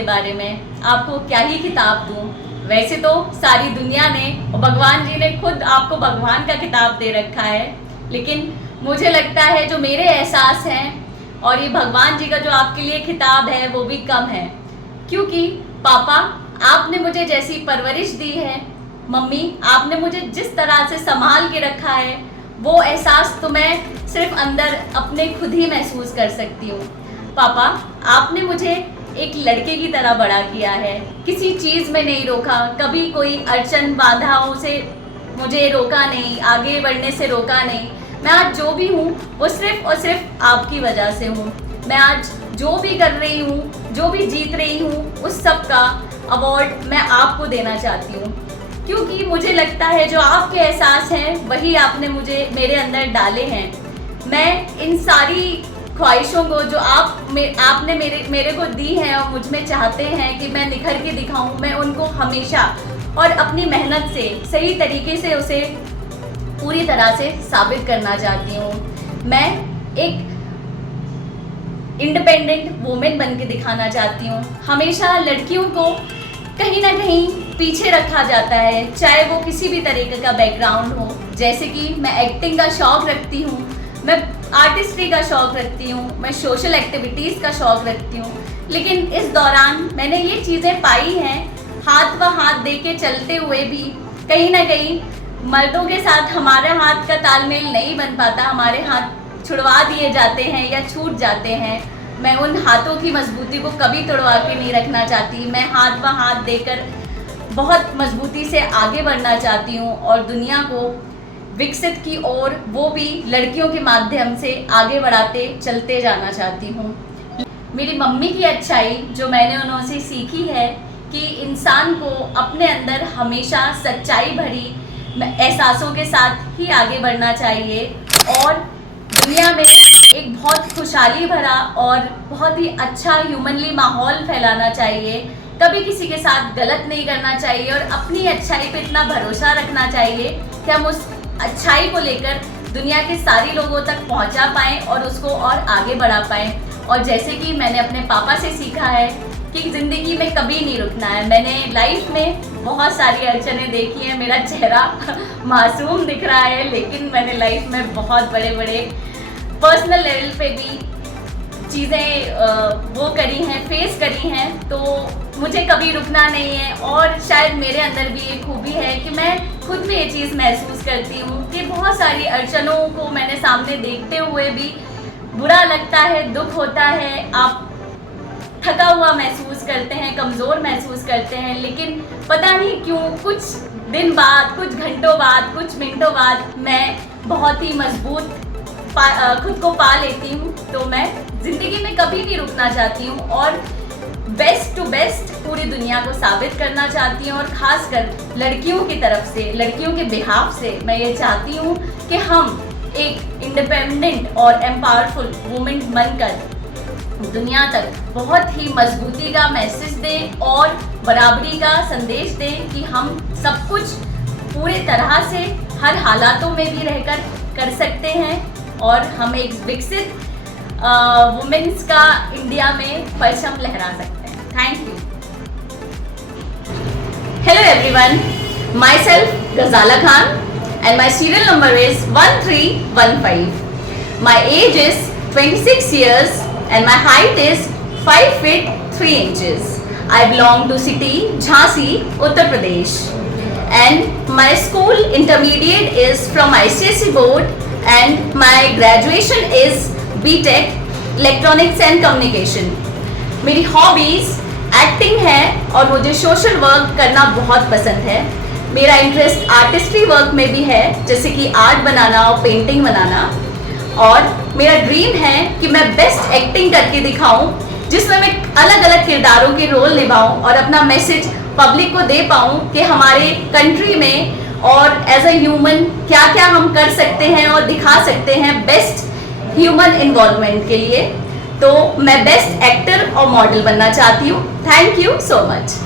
आपके बारे में, आपको क्या ही खिताब दूं। वैसे तो सारी दुनिया ने और भगवान जी ने खुद आपको भगवान का खिताब दे रखा है, लेकिन मुझे लगता है जो मेरे एहसास हैं और ये भगवान जी का जो आपके लिए खिताब है वो भी कम है। क्योंकि पापा, आपने मुझे जैसी परवरिश दी है, मम्मी आपने मुझे जिस तरह से संभाल के रखा है, वो एहसास तो मैं सिर्फ अंदर अपने खुद ही महसूस कर सकती हूँ। पापा, आपने मुझे एक लड़के की तरह बड़ा किया है, किसी चीज़ में नहीं रोका, कभी कोई अड़चन बाधाओं से मुझे रोका नहीं, आगे बढ़ने से रोका नहीं। मैं आज जो भी हूँ वो सिर्फ और सिर्फ आपकी वजह से हूँ। मैं आज जो भी कर रही हूँ, जो भी जीत रही हूँ, उस सब का अवार्ड मैं आपको देना चाहती हूँ। क्योंकि मुझे लगता है जो आपके एहसास हैं वही आपने मेरे अंदर डाले हैं। मैं इन सारी ख्वाहिशों को जो आपने मेरे को दी हैं और मुझ में चाहते हैं कि मैं निखर के दिखाऊं, मैं उनको हमेशा और अपनी मेहनत से सही तरीके से उसे पूरी तरह से साबित करना चाहती हूँ। मैं एक इंडिपेंडेंट वुमेन बन के दिखाना चाहती हूँ। हमेशा लड़कियों को कहीं ना कहीं पीछे रखा जाता है, चाहे वो किसी भी तरीके का बैकग्राउंड हो। जैसे कि मैं एक्टिंग का शौक़ रखती हूँ, मैं आर्टिस्ट्री का शौक़ रखती हूँ, मैं सोशल एक्टिविटीज़ का शौक़ रखती हूँ, लेकिन इस दौरान मैंने ये चीज़ें पाई हैं, हाथ व हाथ दे के चलते हुए भी कहीं ना कहीं मर्दों के साथ हमारे हाथ का तालमेल नहीं बन पाता, हमारे हाथ छुड़वा दिए जाते हैं या छूट जाते हैं। मैं उन हाथों की मजबूती को कभी तोड़वा के नहीं रखना चाहती। मैं हाथ व हाथ देकर बहुत मजबूती से आगे बढ़ना चाहती हूँ और दुनिया को विकसित की ओर वो भी लड़कियों के माध्यम से आगे बढ़ाते चलते जाना चाहती हूँ। मेरी मम्मी की अच्छाई जो मैंने उन्होंने सीखी है कि इंसान को अपने अंदर हमेशा सच्चाई भरी एहसासों के साथ ही आगे बढ़ना चाहिए और दुनिया में एक बहुत खुशहाली भरा और बहुत ही अच्छा ह्यूमनली माहौल फैलाना चाहिए। कभी किसी के साथ गलत नहीं करना चाहिए और अपनी अच्छाई पे इतना भरोसा रखना चाहिए कि हम उस अच्छाई को लेकर दुनिया के सारे लोगों तक पहुंचा पाएँ और उसको और आगे बढ़ा पाएँ। और जैसे कि मैंने अपने पापा से सीखा है कि ज़िंदगी में कभी नहीं रुकना है। मैंने लाइफ में बहुत सारी अड़चनें देखी हैं, मेरा चेहरा मासूम दिख रहा है, लेकिन मैंने लाइफ में बहुत बड़े बड़े पर्सनल लेवल पे भी चीज़ें वो करी हैं, फेस करी हैं। तो मुझे कभी रुकना नहीं है और शायद मेरे अंदर भी एक खूबी है कि मैं खुद भी ये चीज़ महसूस करती हूँ कि बहुत सारी अड़चनों को मैंने सामने देखते हुए भी बुरा लगता है, दुख होता है, आप थका हुआ महसूस करते हैं, कमज़ोर महसूस करते हैं, लेकिन पता नहीं क्यों कुछ दिन बाद, कुछ घंटों बाद, कुछ मिनटों बाद मैं बहुत ही मजबूत खुद को पा लेती हूँ। तो मैं ज़िंदगी में कभी नहीं रुकना चाहती हूँ और बेस्ट टू बेस्ट पूरी दुनिया को साबित करना चाहती हूँ। और ख़ासकर लड़कियों की तरफ से, लड़कियों के बिहाफ से मैं ये चाहती हूँ कि हम एक इंडिपेंडेंट और एम्पावरफुल वुमेन बनकर दुनिया तक बहुत ही मजबूती का मैसेज दें और बराबरी का संदेश दें कि हम सब कुछ पूरे तरह से हर हालातों में भी रहकर कर सकते हैं और हम एक विकसित वुमेन्स का इंडिया में परचम लहरा सकते हैं। Thank you. Hello everyone, myself Gazala Khan and my serial number is 1315. My age is 26 years and my height is 5 feet 3 inches. I belong to city Jhansi, Uttar Pradesh. And my school intermediate is from ICSE board and my graduation is BTech Electronics and Communication. मेरी hobbies acting है और मुझे social work करना बहुत पसंद है। मेरा interest artistry work में भी है, जैसे कि आर्ट बनाना और पेंटिंग बनाना। और मेरा ड्रीम है कि मैं बेस्ट एक्टिंग करके दिखाऊं, जिसमें मैं अलग अलग किरदारों के रोल निभाऊं और अपना मैसेज पब्लिक को दे पाऊं कि हमारे कंट्री में और एज अ ह्यूमन क्या क्या हम कर सकते हैं और दिखा सकते हैं बेस्ट ह्यूमन इन्वॉल्वमेंट के लिए। तो मैं बेस्ट एक्टर और मॉडल बनना चाहती हूँ। Thank you so much.